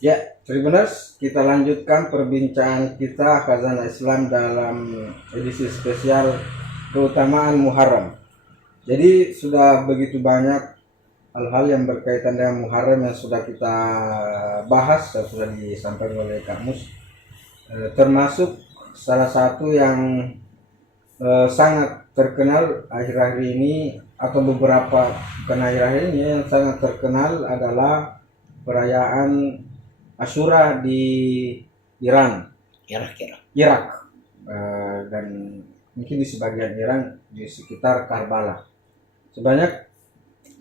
Ya, Tribuners, kita lanjutkan perbincangan kita Khazanah Islam dalam edisi spesial keutamaan Muharram. Jadi sudah begitu banyak hal-hal yang berkaitan dengan Muharram yang sudah kita bahas dan sudah disampaikan oleh Kak Mus. Termasuk salah satu yang sangat terkenal akhir-akhir ini, atau beberapa bukan akhir-akhir ini, yang sangat terkenal adalah perayaan Asyura di Iran, Irak, dan mungkin di sebagian Iran di sekitar Karbala. Sebanyak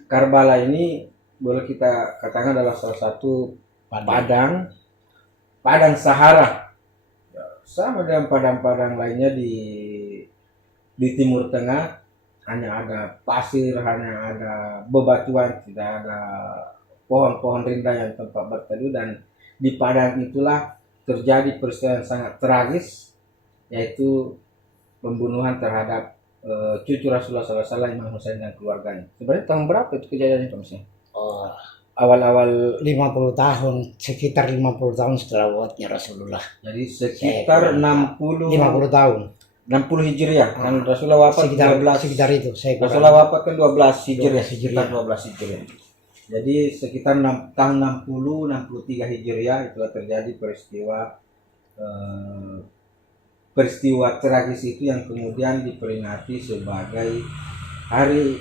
Karbala ini boleh kita katakan adalah salah satu padang Sahara, sama dengan padang-padang lainnya di Timur Tengah. Hanya ada pasir, hanya ada bebatuan, tidak ada pohon-pohon rindang yang tempat berteduh. Dan di padang itulah terjadi peristiwa yang sangat tragis, yaitu pembunuhan terhadap cucu Rasulullah SAW, Imam Husain dan keluarganya. Sebenarnya tahun berapa itu kejadiannya, Pak Mus? Oh, Awal-awal 50 tahun, sekitar 50 tahun setelah wafatnya Rasulullah. Jadi sekitar 60 tahun. 60 Hijriah. Kan Rasulullah wafat Sekitar itu. Rasulullah wafat kan 12 Hijriah, 12 Hijriah. sekitar 12 Hijriah. Jadi sekitar tahun 63 Hijriah itulah terjadi peristiwa tragis itu, yang kemudian diperingati sebagai Hari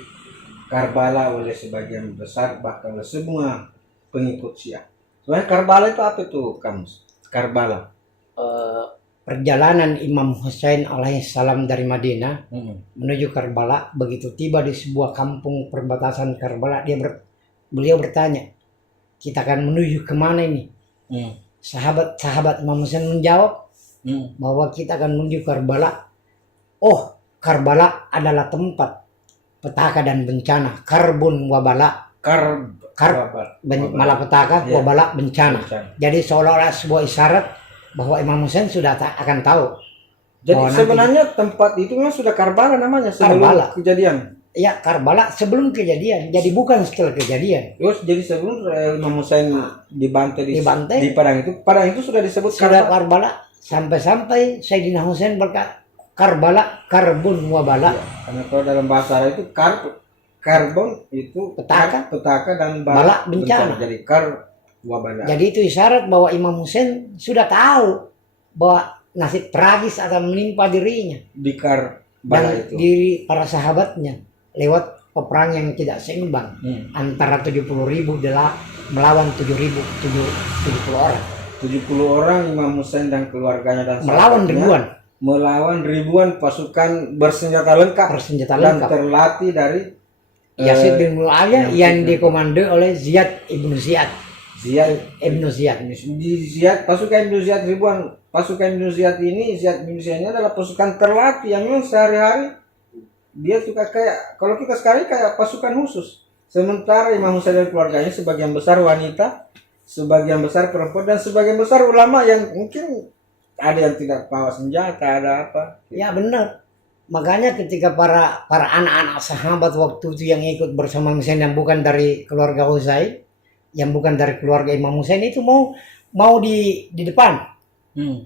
Karbala oleh sebagian besar, bahkan oleh semua pengikut Syiah. Sebenarnya Karbala itu apa itu, Kamus? Karbala. Perjalanan Imam Husain alaihissalam dari Madinah menuju Karbala, begitu tiba di sebuah kampung perbatasan Karbala, beliau bertanya, kita akan menuju kemana ini? Sahabat Imam Husain menjawab bahwa kita akan menuju Karbala. Oh, Karbala adalah tempat petaka dan bencana. Karbun wabala. Malapetaka, wabala, bencana. Jadi seolah-olah sebuah isyarat bahwa Imam Husain sudah akan tahu. Jadi sebenarnya tempat itu memang sudah Karbala namanya sebelum Karbala. Kejadian. Ya, Karbala sebelum kejadian. Jadi bukan setelah kejadian. Terus jadi sebelum Imam Husain dibantai di Padang itu sudah disebut Karbala. Sampai-sampai Sayyidina Husain berkata, Karbala, karbun wabala. Ya, karena kalau dalam bahasa Arab itu karbon itu petaka dan bala bencana. Jadi wabala. Jadi itu isyarat bahwa Imam Husain sudah tahu bahwa nasib tragis akan menimpa dirinya di Karbala dan itu, diri para sahabatnya lewat peperangan yang tidak seimbang antara 70.000 melawan 70 orang. 70 orang Imam Husain dan keluarganya dan melawan ribuan pasukan bersenjata lengkap dan terlatih dari Yazid bin Muawiyah yang dikomando oleh Ziyad ibnu Ziyad. Pasukan Ibnu Ziyad, ribuan pasukan Ibnu Ziyad ini, ini adalah pasukan terlatih yang memang sehari-hari dia suka kayak, kalau kita sekarang kayak pasukan khusus. Sementara Imam Husain dan keluarganya sebagian besar wanita, sebagian besar perempuan, dan sebagian besar ulama yang mungkin ada yang tidak bawa senjata, ada apa. Ya benar. Makanya ketika para anak-anak sahabat waktu itu yang ikut bersama Husain, yang bukan dari keluarga Husain, yang bukan dari keluarga Imam Husain, itu mau di depan.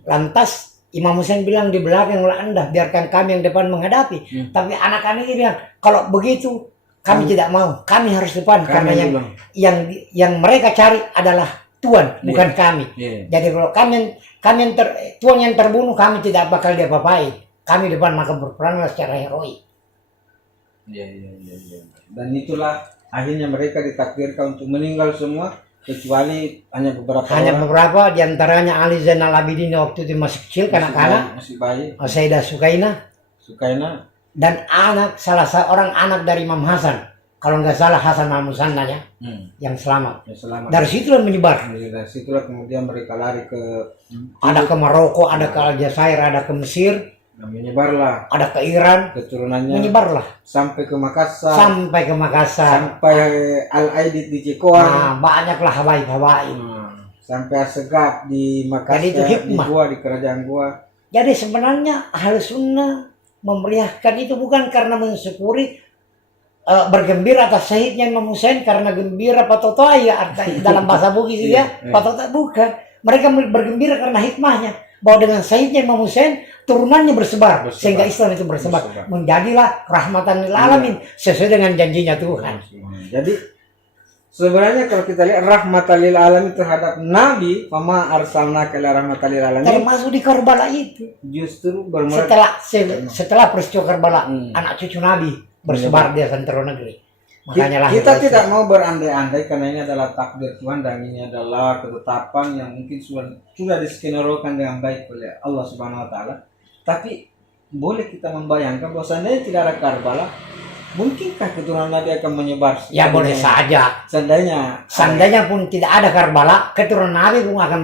Lantas Imam Husain bilang di belakang, Anda biarkan kami yang depan menghadapi. Tapi anak-anak ini bilang, kalau begitu kami tidak mau, kami harus depan, karena yang mereka cari adalah Tuhan, bukan kami. Jadi kalau Tuhan yang terbunuh, kami tidak bakal diapa-apain. Kami depan, maka berperanglah secara heroik. Dan itulah akhirnya mereka ditakdirkan untuk meninggal semua, kecuali hanya beberapa diantaranya Ali Zainal Abidin waktu itu masih kecil, kanak-kanak, masih bayi, Sayyidah Sukainah, dan salah seorang anak dari Imam Hasan, kalau nggak salah Hasan al-Musannanya, yang selamat. Dari situlah menyebar. Dari situlah kemudian mereka lari ada ke Maroko, ada ke Aljazair, ada ke Mesir, menyebarlah, ada ke Iran, keturunannya menyebarlah sampai ke Makassar, sampai Al-Aidid di Cikoa. Banyaklah habaib. Sampai Assegaf di Makassar. Jadi itu hikmah di kerajaan Goa. Jadi sebenarnya Ahlus Sunnah memeriahkan itu bukan karena mensyukuri bergembira atas syahidnya Imam Hussein karena gembira patotoa ya artinya dalam bahasa Bugis ya patotoa bukan. Mereka bergembira karena hikmahnya bahwa dengan syahidnya Imam Hussein turunannya bersebar. Sehingga Islam itu bersebar. Menjadilah rahmatan lil alamin sesuai dengan janjinya Tuhan. Jadi sebenarnya kalau kita lihat rahmatan lil alamin terhadap Nabi, fama arsalnaka ila rahmatan lil alamin, termasuk di Karbala itu. justru bermula Setelah peristiwa Karbala, anak cucu Nabi bersebar di seantero negeri. Makanya kita tidak mau berandai-andai karena ini adalah takdir Tuhan dan ini adalah ketetapan yang mungkin sudah diskenarokan dengan baik oleh Allah Subhanahu wa taala. Tapi boleh kita membayangkan bahwa seandainya tidak ada Karbala, mungkinkah keturunan Nabi akan menyebar? Ya boleh saja. Seandainya pun tidak ada Karbala, keturunan Nabi pun akan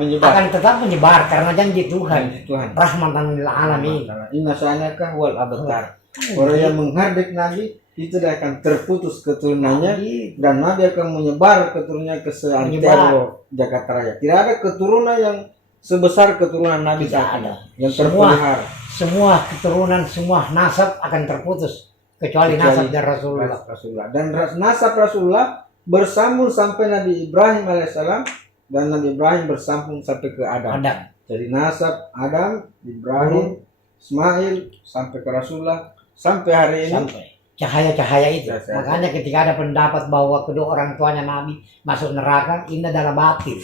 menyebar. Akan tetap menyebar karena janji Tuhan. Tuhan. Rahmatan lil alamin. Inna sa'anaka wal abtar. Orang yang menghardik Nabi itu dia akan terputus keturunannya dan Nabi akan menyebar keturunannya ke seantero Jakarta Raya. Tidak ada keturunan yang sebesar keturunan Nabi saat ini yang terpelihara. Semua keturunan, semua nasab akan terputus kecuali nasab dari Rasulullah. Dan nasab Rasulullah bersambung sampai Nabi Ibrahim alaihissalam dan Nabi Ibrahim bersambung sampai ke Adam. Jadi nasab Adam, Ibrahim, Ismail sampai ke Rasulullah sampai hari ini. Cahaya-cahaya itu. Makanya ketika ada pendapat bahwa kedua orang tuanya Nabi masuk neraka, ini adalah batil.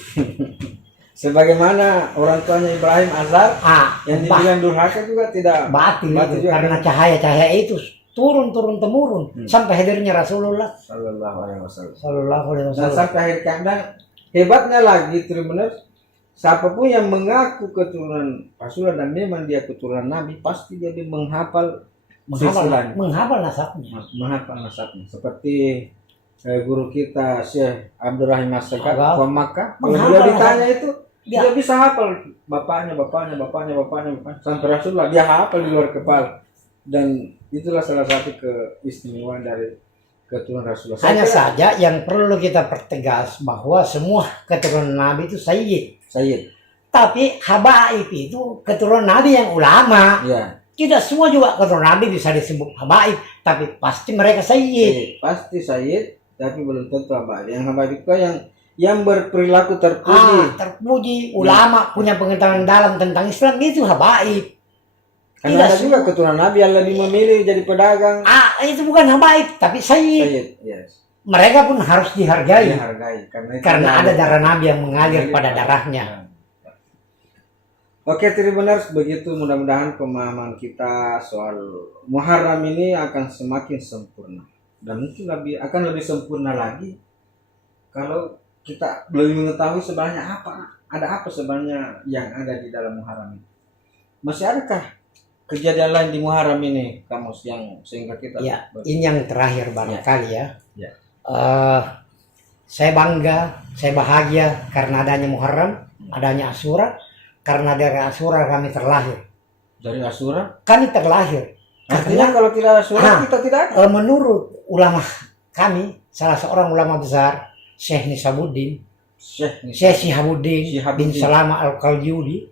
Sebagaimana orang tuanya Ibrahim Azar yang dibilang durhaka juga tidak batil itu, karena cahaya-cahaya itu turun temurun sampai hadirnya Rasulullah Sallallahu Alaihi Wasallam. Dan sampai akhir kandang. Hebatnya lagi Tribuners, siapapun yang mengaku keturunan Rasulullah dan memang dia keturunan Nabi pasti jadi menghafal nasabnya. Menghafal nasabnya. Seperti guru kita Syekh Abdurrahim As-Sakar di Makkah. Kalau dia ditanya itu dia bisa hafal bapaknya sampai Rasulullah dia hafal di luar kepala. Dan itulah salah satu keistimewaan dari keturunan Rasulullah. Hanya saja yang perlu kita pertegas bahwa semua keturunan Nabi itu sayyid. Tapi habaib itu keturunan Nabi yang ulama. Tidak semua juga keturunan Nabi bisa disebut habaib, tapi pasti mereka sayyid. Pasti sayyid, tapi belum tentu habaib. Yang habaib itu yang berperilaku terpuji, ulama, punya pengetahuan dalam tentang Islam, itu habaib. Karena ada juga keturunan Nabi yang lebih memilih jadi pedagang. Itu bukan habaib, tapi sayyid. Mereka pun harus dihargai. Karena ada darah Nabi yang mengalir pada darahnya. Oke, Tribuners, begitu mudah-mudahan pemahaman kita soal Muharram ini akan semakin sempurna. Dan mungkin akan lebih sempurna lagi kalau kita lebih mengetahui sebenarnya ada apa sebenarnya yang ada di dalam Muharram ini. Masih adakah kejadian lain di Muharram ini, Kamus, yang sehingga kita ini yang terakhir barangkali saya bangga, saya bahagia karena adanya Muharram, adanya Asyura, karena dari Asyura kami terlahir. Dari Asyura? Kami terlahir. Artinya kalau tidak Asyura kita tidak ada. Menurut ulama kami, salah seorang ulama besar, Syekh Nisabuddin, Syekh Shihabuddin bin Salama Al-Qalyudi,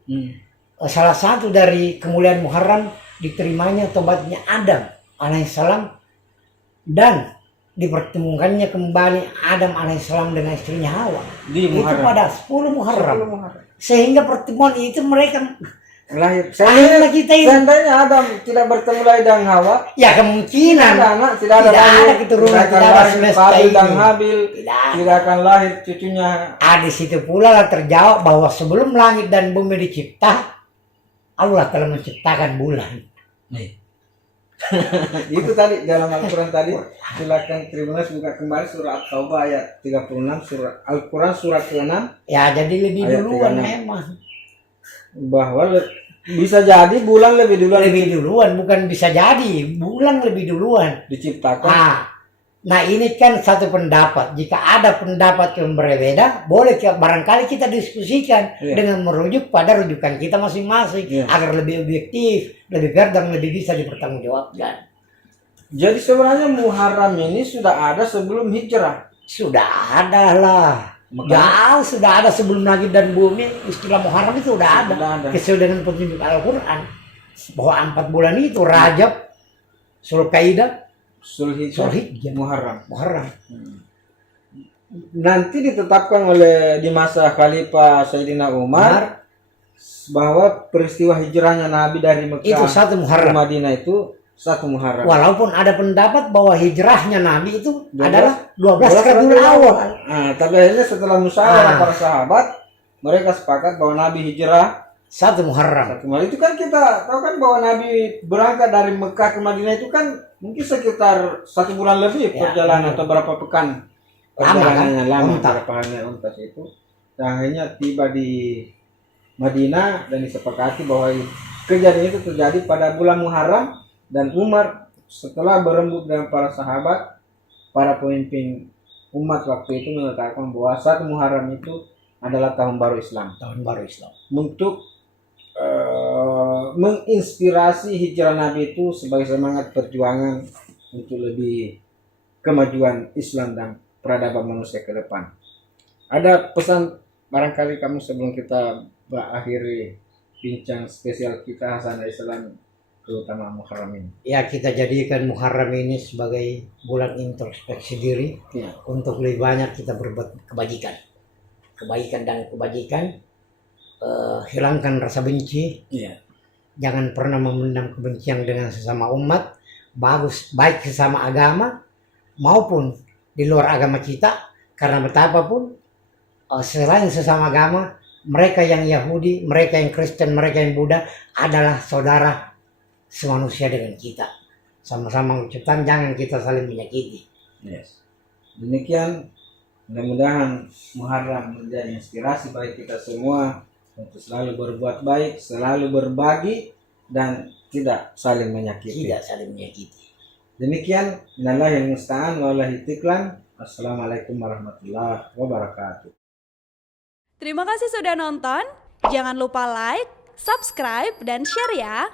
salah satu dari kemuliaan Muharram diterimanya tobatnya Adam alaihissalam dan dipertemukannya kembali Adam alaihissalam dengan istrinya Hawa. Itu pada 10 Muharram. Sehingga pertemuan itu mereka lahir. Seandainya Adam tidak bertemu lagi dengan Hawa, ya kemungkinan tidak ada keturunan, tidak ada semesta ini. Tidak akan lahir cucunya. Di situ pula lah terjawab bahwa sebelum langit dan bumi dicipta, Allah telah menciptakan bulan. Itu tadi dalam Al-Quran tadi. Silakan Tribuners buka kembali surah At-Taubah ayat 36, surah Al-Quran surat ke-6. Ya, jadi lebih duluan memang. Bahwa bisa jadi bulan lebih duluan. Bukan bisa jadi, bulan lebih duluan diciptakan. Nah ini kan satu pendapat. Jika ada pendapat yang berbeda, boleh barangkali kita diskusikan dengan merujuk pada rujukan kita masing-masing agar lebih objektif, lebih fair dan lebih bisa dipertanggungjawabkan. Jadi sebenarnya Muharram ini sudah ada sebelum hijrah. Sudah ada lah. Jauh sudah ada sebelum langit dan bumi. Istilah Muharram itu sudah ada. Sesuai dengan petunjuk Al-Quran bahwa 4 bulan itu Rajab, Sulkaidah, Sulhijjah, Sulhijjah, Muharram. Muharram. Nanti ditetapkan oleh di masa Khalifah Sayyidina Umar bahwa peristiwa hijrahnya Nabi dari Itu Mekah satu ke Muharram. Madinah itu 1 Muharram. Walaupun ada pendapat bahwa hijrahnya Nabi itu 12 adalah 12 Rabiul Rabiul Awal. Nah, tapi akhirnya setelah musyawarah para sahabat, mereka sepakat bahwa Nabi hijrah Satu Muharram. 1 Muharram. Itu kan kita tahu kan bahwa Nabi berangkat dari Mekah ke Madinah itu kan mungkin sekitar 1 bulan lebih Ya, perjalanan atau berapa pekan perjalanannya lama, Unta. berapa hari untas itu. Dan akhirnya tiba di Madinah dan disepakati bahwa kejadian itu terjadi pada bulan Muharram, dan Umar setelah berembuk dengan para sahabat, para pemimpin umat waktu itu mengatakan bahwa 1 Muharram itu adalah tahun baru Islam, Tahun baru Islam. untuk menginspirasi hijrah Nabi itu sebagai semangat perjuangan untuk lebih kemajuan Islam dan peradaban manusia ke depan. Ada pesan barangkali kamu sebelum kita mengakhiri bincang spesial kita Hasanah Islam keutamaan Muharram ini? Ya, kita jadikan Muharram ini sebagai bulan introspeksi diri Ya. untuk lebih banyak kita berbuat kebaikan. Kebaikan dan kebajikan. Hilangkan rasa benci. Iya. Jangan pernah memendam kebencian dengan sesama umat. Baik sesama agama maupun di luar agama kita. Karena betapapun selain sesama agama, mereka yang Yahudi, mereka yang Kristen, mereka yang Buddha adalah saudara semanusia dengan kita. Sama-sama ucapan, jangan kita saling menyakiti. Yes. Demikian, mudah-mudahan Muharram menjadi inspirasi bagi kita semua untuk selalu berbuat baik, selalu berbagi, dan tidak saling menyakiti. Tidak saling menyakiti. Demikian, minallahil musta'an wallahi tiklan. Assalamualaikum warahmatullahi wabarakatuh. Terima kasih sudah nonton. Jangan lupa like, subscribe, dan share ya.